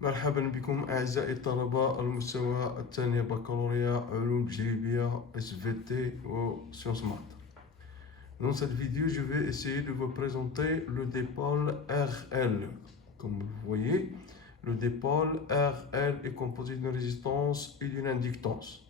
مرحبا بكم أعزائي الطلبة المستوى الثاني بكالوريا علوم تجريبية SVT ou sciences maths. Dans cette vidéo, je vais essayer de vous présenter le dipôle RL. Comme vous voyez, le dipôle RL est composé d'une résistance et d'une inductance.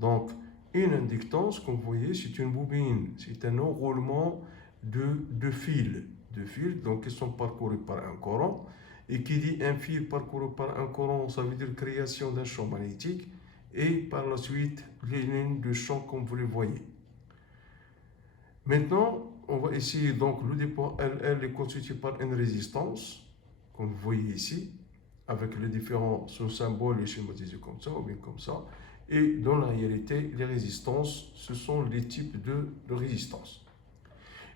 Donc, une inductance, comme vous voyez, c'est une bobine, c'est un enroulement de fils, donc qui sont parcourus par un courant. Et qui dit un fil parcouru par un courant, ça veut dire création d'un champ magnétique et par la suite les lignes de champ comme vous les voyez. Maintenant, on va essayer donc le dépôt LL est constitué par une résistance, comme vous voyez ici, avec les différents symboles et schématisés comme ça ou bien comme ça. Et dans la réalité, les résistances, ce sont les types de résistance.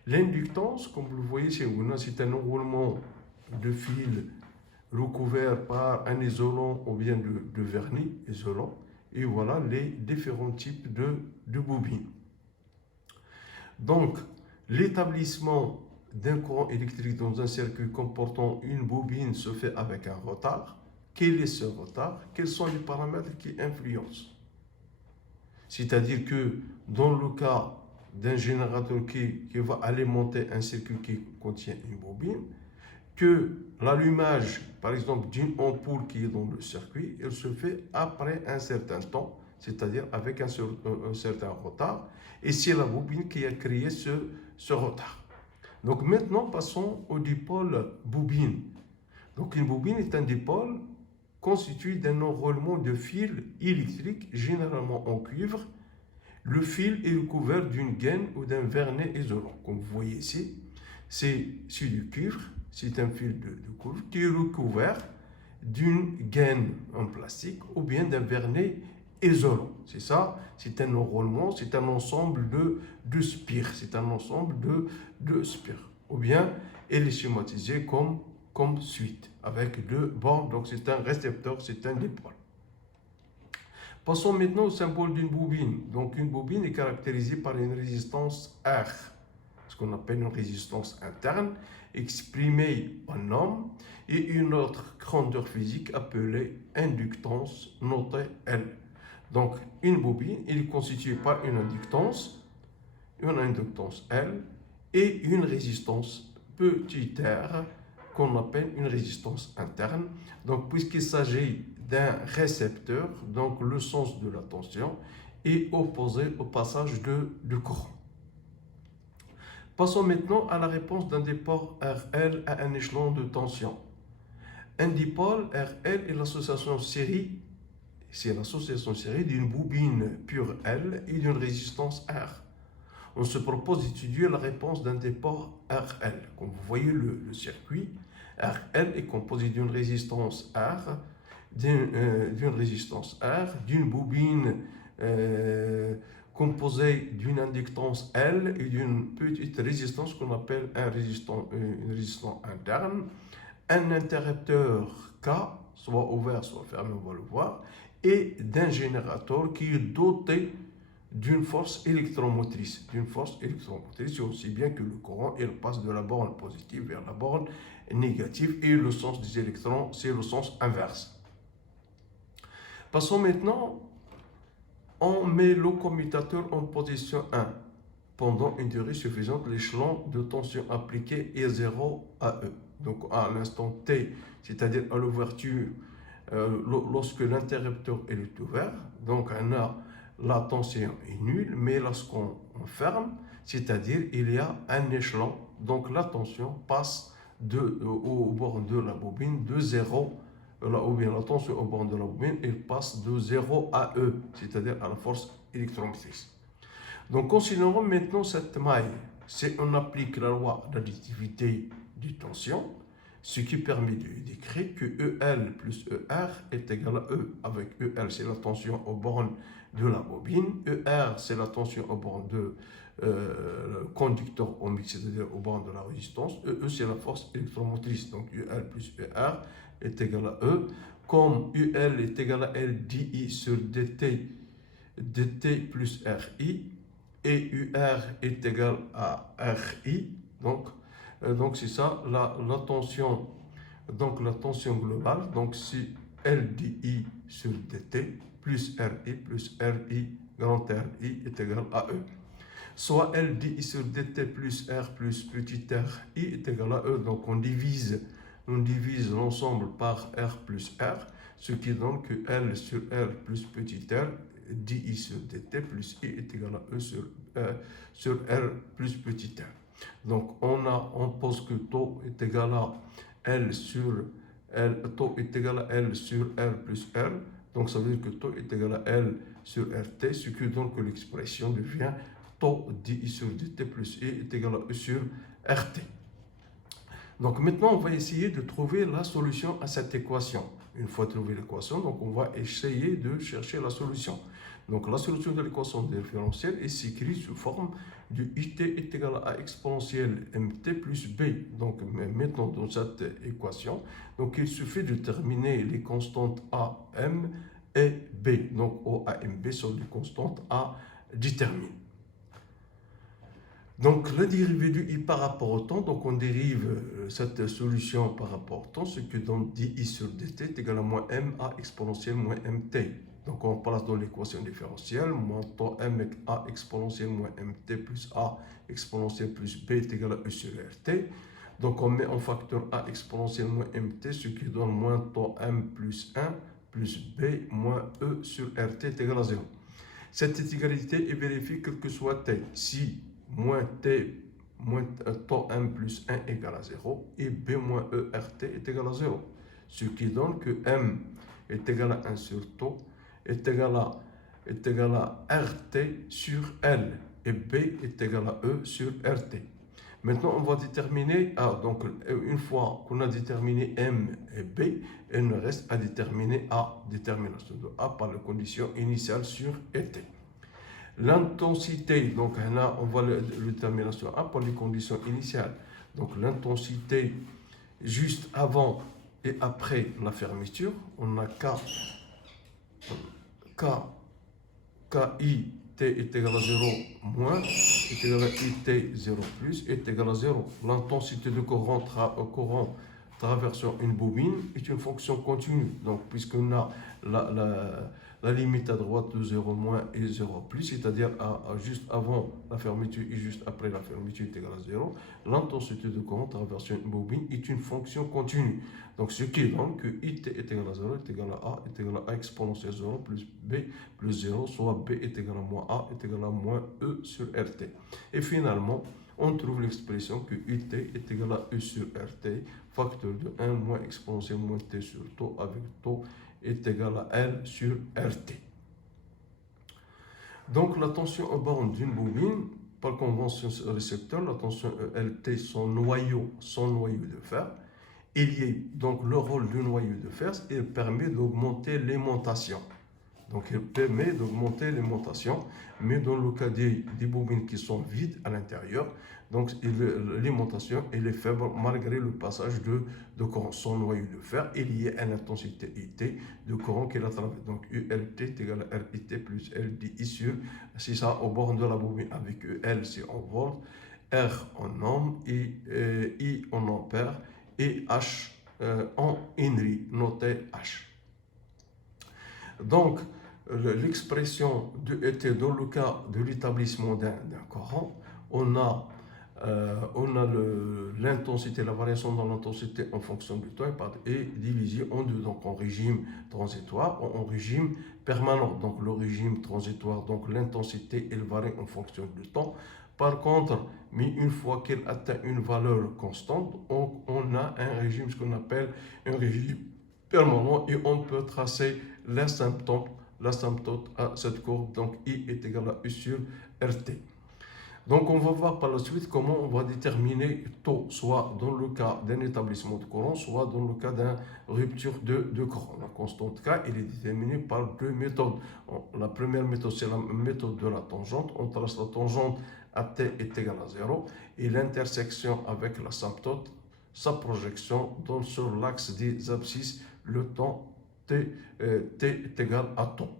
L'inductance, comme vous le voyez, c'est un enroulement de fils recouvert par un isolant ou bien de vernis isolant. Et voilà les différents types de bobines. Donc, l'établissement d'un courant électrique dans un circuit comportant une bobine se fait avec un retard. Quel est ce retard? Quels sont les paramètres qui influencent? C'est-à-dire que dans le cas d'un générateur qui va alimenter un circuit qui contient une bobine, que l'allumage, par exemple, d'une ampoule qui est dans le circuit, elle se fait après un certain temps, c'est-à-dire avec un certain retard, et c'est la bobine qui a créé ce retard. Donc maintenant, passons au dipôle bobine. Donc une bobine est un dipôle constitué d'un enroulement de fils électriques, généralement en cuivre. Le fil est recouvert d'une gaine ou d'un vernet isolant, comme vous voyez ici. C'est du cuivre, c'est un fil de cuivre qui est recouvert d'une gaine en plastique ou bien d'un vernet isolant. C'est ça, c'est un enroulement, c'est un ensemble de spires, c'est un ensemble de spires. Ou bien, elle est schématisée comme suite, avec deux bords, donc c'est un récepteur, c'est un dipôle. Passons maintenant au symbole d'une bobine. Donc une bobine est caractérisée par une résistance R, ce qu'on appelle une résistance interne, exprimée en ohm, et une autre grandeur physique appelée inductance, notée L. Donc une bobine est constituée par une inductance L, et une résistance petit r, qu'on appelle une résistance interne. Donc puisqu'il s'agit d'un récepteur, donc le sens de la tension est opposé au passage de courant. Passons maintenant à la réponse d'un dipôle RL à un échelon de tension. Un dipôle RL est l'association série, d'une bobine pure L et d'une résistance R. On se propose d'étudier la réponse d'un dipôle RL. Comme vous voyez le circuit, RL est composé d'une résistance R, d'une bobine composée d'une inductance L et d'une petite résistance qu'on appelle une résistance interne, un interrupteur K, soit ouvert, soit fermé, on va le voir, et d'un générateur qui est doté d'une force électromotrice. Aussi bien que le courant il passe de la borne positive vers la borne négative et le sens des électrons, c'est le sens inverse. Passons maintenant, on met le commutateur en position 1. Pendant une durée suffisante, l'échelon de tension appliqué est 0 à E. Donc à l'instant T, c'est-à-dire à l'ouverture, lorsque l'interrupteur est ouvert, donc la tension est nulle, mais lorsqu'on ferme, c'est-à-dire il y a un échelon, donc la tension passe au bord de la bobine de 0, ou bien la tension au bord de la bobine, elle passe de 0 à E, c'est-à-dire à la force électromotrice. Donc considérons maintenant cette maille. Si on applique la loi d'additivité des tensions, ce qui permet d'écrire que EL plus ER est égal à E, avec EL c'est la tension aux bornes de la bobine, ER c'est la tension aux bornes de conducteur ohmique, c'est-à-dire aux bornes de la résistance, EE c'est la force électromotrice, donc EL plus ER est égal à E, comme UL est égal à L dI sur dt plus RI, et UR est égal à RI, donc c'est ça la tension donc la tension globale, donc si L di sur dt plus RI grand RI est égal à E. Soit L di sur dt plus R plus petit r I est égal à E. Donc on divise l'ensemble par R plus R, ce qui donne que L sur R plus petit r di sur dt plus I est égal à E sur R plus petit r. Donc on pose que taux est égal à taux est égal à L sur R plus R. Donc ça veut dire que taux est égal à L sur RT, ce qui donne que l'expression devient taux di sur dt plus I est égal à E sur RT. Donc maintenant, on va essayer de trouver la solution à cette équation. Une fois trouvé l'équation, donc on va essayer de chercher la solution. Donc la solution de l'équation différentielle est écrite sous forme du it est égal à exponentielle mt plus b. Donc maintenant dans cette équation, donc il suffit de déterminer les constantes a, m et b. Donc o, a, m, b sont des constantes à déterminer. Donc la dérivée du i par rapport au temps, donc on dérive cette solution par rapport au temps, ce qui donne di sur dt est égal à moins ma exponentielle moins mt. Donc on place dans l'équation différentielle, moins taux m a exponentielle moins mt plus a exponentielle plus b est égal à e sur rt. Donc on met en facteur a exponentielle moins mt, ce qui donne moins taux m plus 1 plus b moins e sur rt est égal à 0. Cette égalité est vérifiée quel que soit t. Si moins t moins taux m plus 1 égale à 0 et b moins e rt est égal à 0. Ce qui donne que m est égal à 1 sur taux est égal à rt sur L et b est égal à e sur rt. Maintenant, on va déterminer A. Donc, une fois qu'on a déterminé M et B, il nous reste à déterminer A. Détermination de A par la condition initiale sur ET. L'intensité, donc là, on voit la détermination A par les conditions initiales. Donc, l'intensité juste avant et après la fermeture, on a KI t est égal à 0 moins est égal à IT 0 plus est égal à 0. L'intensité de courant traversant une bobine est une fonction continue. Donc, puisqu'on a la limite à droite de 0 moins et 0 plus, c'est-à-dire juste avant la fermeture et juste après la fermeture est égal à 0, l'intensité de courant traversant une bobine est une fonction continue. Donc, ce qui donne que IT est égal à 0 est égal à A est égal à A exponentielle 0 plus B plus 0, soit B est égal à moins A est égal à moins E sur RT. Et finalement, on trouve l'expression que UT est égal à E sur RT, facteur de 1 moins exponentielle moins T sur taux avec taux est égal à L sur RT. Donc, la tension aux bornes d'une bobine, par convention récepteur, la tension ELT, son noyau de fer. Il y a donc le rôle du noyau de fer, il permet d'augmenter l'aimantation. Donc, il permet d'augmenter l'aimantation, mais dans le cas des bobines qui sont vides à l'intérieur, donc l'aimantation est faible malgré le passage de courant. Son noyau de fer est lié à l'intensité IT de courant qu'il a traversé. Donc, ULT est égal à RIT plus LDI sur, c'est ça, au bord de la bobine avec EL, c'est en volts, R en ohm, I en ampère, et H en Henry, noté H. Donc, l'expression de ET dans le cas de l'établissement d'un courant, on a l'intensité, la variation dans l'intensité en fonction du temps est divisée en deux, donc en régime transitoire ou en régime permanent. Donc, le régime transitoire, donc l'intensité, elle varie en fonction du temps. Par contre, mais une fois qu'elle atteint une valeur constante, on a un régime, ce qu'on appelle un régime permanent, et on peut tracer l'asymptote à cette courbe. Donc, I est égal à U sur RT. Donc, on va voir par la suite comment on va déterminer taux, soit dans le cas d'un établissement de courant, soit dans le cas d'une rupture de courant. La constante K, elle est déterminée par deux méthodes. La première méthode, c'est la méthode de la tangente. On trace la tangente à t est égal à 0 et l'intersection avec l'asymptote, sa projection donne sur l'axe des abscisses le temps t est égal à temps.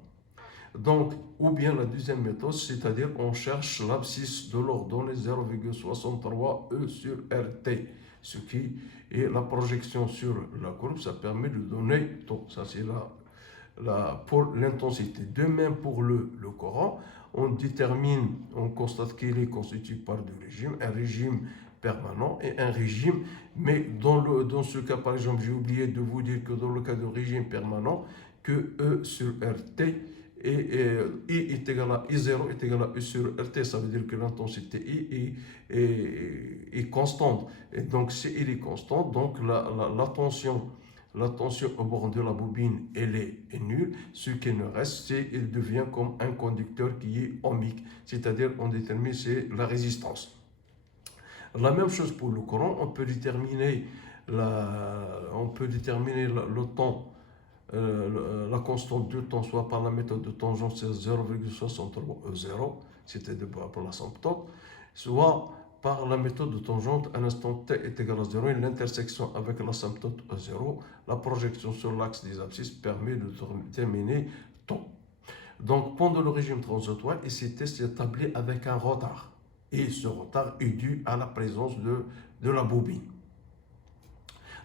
Donc, ou bien la deuxième méthode, c'est-à-dire on cherche l'abscisse de l'ordonnée 0,63 E sur RT, ce qui est la projection sur la courbe, ça permet de donner taux. Ça, c'est pour l'intensité. De même pour le Coran, on constate qu'il est constitué par deux régimes, un régime permanent et un régime, mais dans ce cas, par exemple, j'ai oublié de vous dire que dans le cas de régime permanent, que E sur RT I est égal à I0 est égal à E sur RT, ça veut dire que l'intensité I est constante. Et donc, si il est constante, donc la tension au bord de la bobine, elle est nulle. Ce qui ne reste, c'est qu'il devient comme un conducteur qui est ohmique, c'est-à-dire on détermine c'est la résistance. La même chose pour le courant, on peut déterminer le temps, la constante de temps, soit par la méthode de tangente, c'est 0,63 E0, c'était pour l'asymptote, soit par la méthode de tangente, un instant t est égal à 0, et l'intersection avec l'asymptote E0, la projection sur l'axe des abscisses permet de déterminer temps. Donc, pendant le régime transitoire, il s'est établi avec un retard. Et ce retard est dû à la présence de la bobine.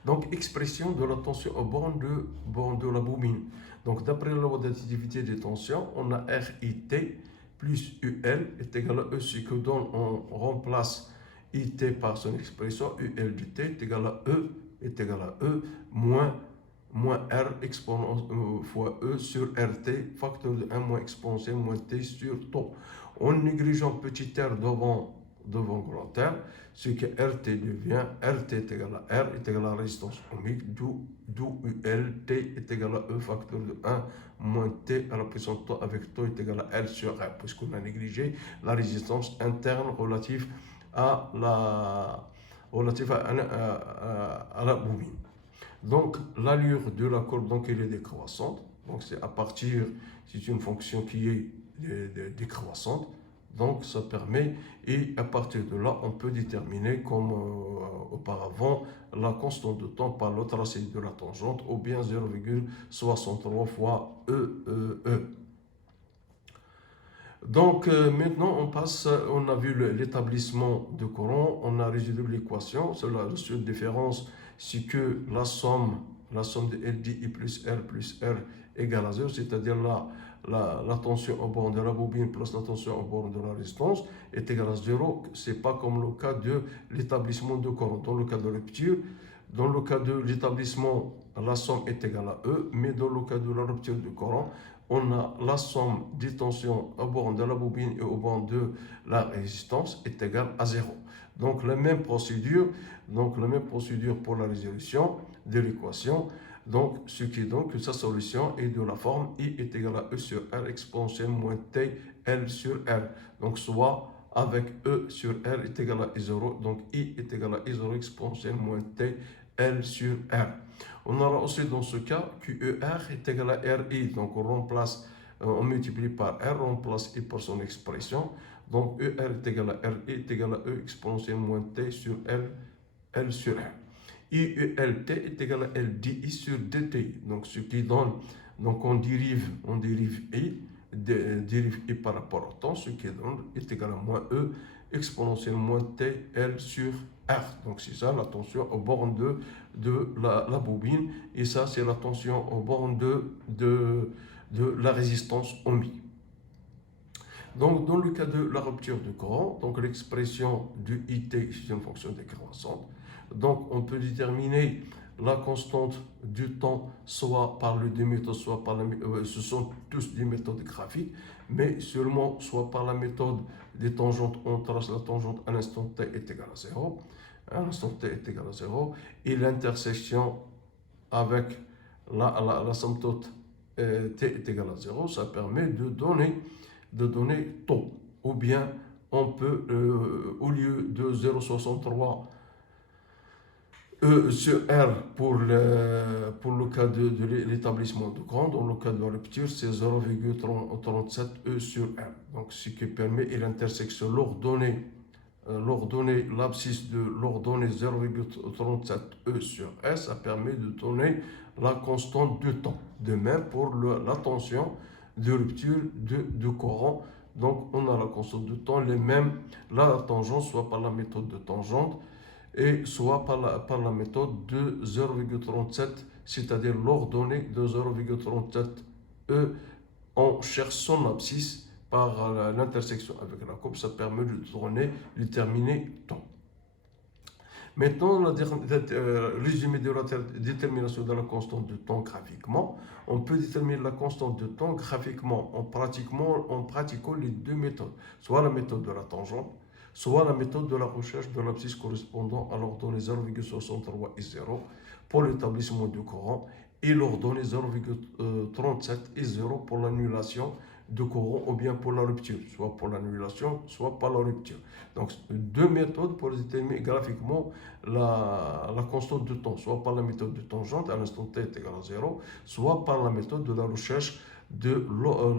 Donc, expression de la tension au borne de la bobine. Donc, d'après la loi d'additivité des tensions, on a RIT plus UL est égal à E, ce que donne, on remplace IT par son expression, UL du T est égal à E moins R fois E sur RT, facteur de 1 moins exponentielle moins T sur taux. En négligeant petit r devant grand R, ce que RT devient, RT est égal à R est égal à la résistance ohmique, d'où UL, T est égal à E, facteur de 1 moins T à la puissance taux avec taux est égal à L sur R, puisqu'on a négligé la résistance interne relative à la bobine. Donc, l'allure de la courbe, donc, elle est décroissante. Donc, c'est une fonction qui est décroissante. Donc, ça permet, et à partir de là, on peut déterminer, comme auparavant, la constante de temps par le tracé de la tangente, ou bien 0,63 fois E. Donc, maintenant, on a vu l'établissement de courant, on a résolu l'équation. La seule différence, c'est que la somme de LDI plus R égale à 0, c'est-à-dire la tension au bord de la bobine plus la tension au bord de la résistance est égale à 0. Ce n'est pas comme le cas de l'établissement de courant. Dans le cas de rupture, dans le cas de l'établissement, la somme est égale à E, mais dans le cas de la rupture du courant, on a la somme des tensions au bord de la bobine et au bord de la résistance est égale à 0. Donc la même procédure pour la résolution de l'équation. Donc ce qui est donc que sa solution est de la forme I est égal à E sur R exponentielle moins T L sur R. Donc soit avec E sur R est égal à I0, donc I est égal à I0 exponentielle moins T L sur R. On aura aussi dans ce cas QER est égal à RI, donc on multiplie par R, on remplace I par son expression, donc ER est égal à RI est égal à E exponentielle moins T sur L sur R. IELT est égal à LDI sur DT, donc ce qui donne, donc on dérive I par rapport au temps, ce qui donne est égal à moins E exponentielle moins T L sur R. Donc c'est ça la tension au borne de la bobine, et ça c'est la tension au borne de la résistance ohmique. Donc dans le cas de la rupture de courant, donc l'expression du IT c'est une fonction décroissante. Donc on peut déterminer la constante du temps soit par le méthode, soit par ce sont tous des méthodes graphiques, mais seulement soit par la méthode des tangentes, on trace la tangente à l'instant t est égal à 0. À l'instant t est égal à 0, et l'intersection avec l'asymptote t est égal à 0, ça permet de donner taux. Ou bien on peut, au lieu de 0,63 E sur R pour le cas de l'établissement de courant, dans le cas de la rupture, c'est 0,37 E sur R. Donc, ce qui permet, et l'intersection l'ordonnée, l'abscisse de l'ordonnée 0,37 E sur S, ça permet de donner la constante de temps. De même pour la tension de rupture de courant. Donc, on a la constante de temps, les mêmes, la tangente, soit par la méthode de tangente, et soit par la méthode de 0,37, c'est-à-dire l'ordonnée de 0,37 E. On cherche son abscisse par l'intersection avec la courbe, ça permet de déterminer temps. Maintenant, le résumé de la détermination de la constante de temps graphiquement. On peut déterminer la constante de temps graphiquement en pratiquant les deux méthodes, soit la méthode de la tangente, soit la méthode de la recherche de l'abscisse correspondant à l'ordonnée 0,63 et 0 pour l'établissement du courant et l'ordonnée 0,37 et 0 pour l'annulation de courant ou bien pour la rupture, soit pour l'annulation, soit par la rupture. Donc, deux méthodes pour déterminer graphiquement la constante de temps, soit par la méthode de tangente à l'instant t est égal à 0, soit par la méthode de la recherche de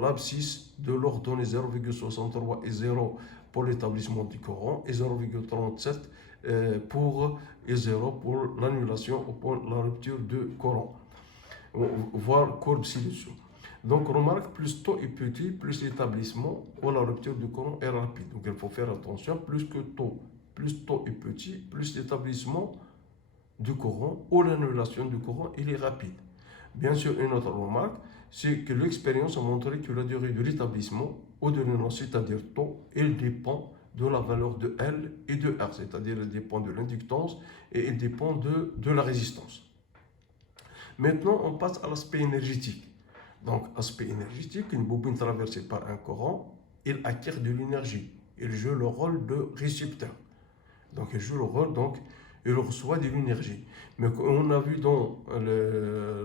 l'abscisse de l'ordonnée 0,63 et 0 pour l'établissement du courant et 0,37 et 0 pour l'annulation ou pour la rupture de courant, voire courbe ci-dessous. Donc, remarque, plus taux est petit, plus l'établissement ou la rupture du courant est rapide. Donc, il faut faire attention, plus taux est petit, plus l'établissement du courant ou l'annulation du courant, il est rapide. Bien sûr, une autre remarque, c'est que l'expérience a montré que la durée de l'établissement ou de l'annulation, c'est-à-dire taux, elle dépend de la valeur de L et de R, c'est-à-dire elle dépend de l'inductance et elle dépend de la résistance. Maintenant, on passe à l'aspect énergétique. Donc, aspect énergétique, une bobine traversée par un courant, il acquiert de l'énergie. Il joue le rôle de récepteur. Donc, il joue le rôle, donc, il reçoit de l'énergie. Mais on a vu dans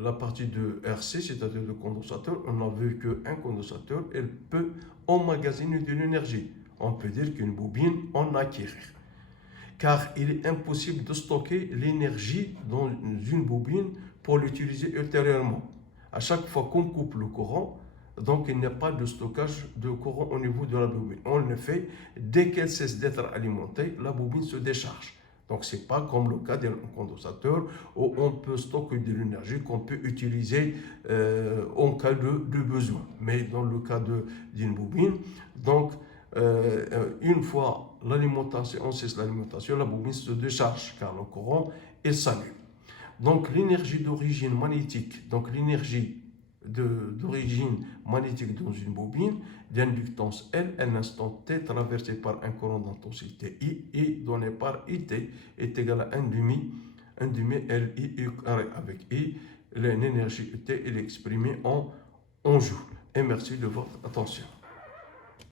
la partie de RC, c'est-à-dire le condensateur, on a vu qu'un condensateur, il peut emmagasiner de l'énergie. On peut dire qu'une bobine en acquiert. Car il est impossible de stocker l'énergie dans une bobine pour l'utiliser ultérieurement. À chaque fois qu'on coupe le courant, donc il n'y a pas de stockage de courant au niveau de la bobine. En effet, dès qu'elle cesse d'être alimentée, la bobine se décharge. Donc ce n'est pas comme le cas d'un condensateur où on peut stocker de l'énergie qu'on peut utiliser en cas de besoin. Mais dans le cas d'une bobine, donc une fois l'alimentation, on cesse l'alimentation, la bobine se décharge car le courant est s'annule. Donc l'énergie d'origine magnétique, donc l'énergie d'origine magnétique dans une bobine d'inductance L, un instant T traversé par un courant d'intensité I et donné par IT est égal à 1 demi LI avec I. L'énergie T est exprimée en joules. Et merci de votre attention.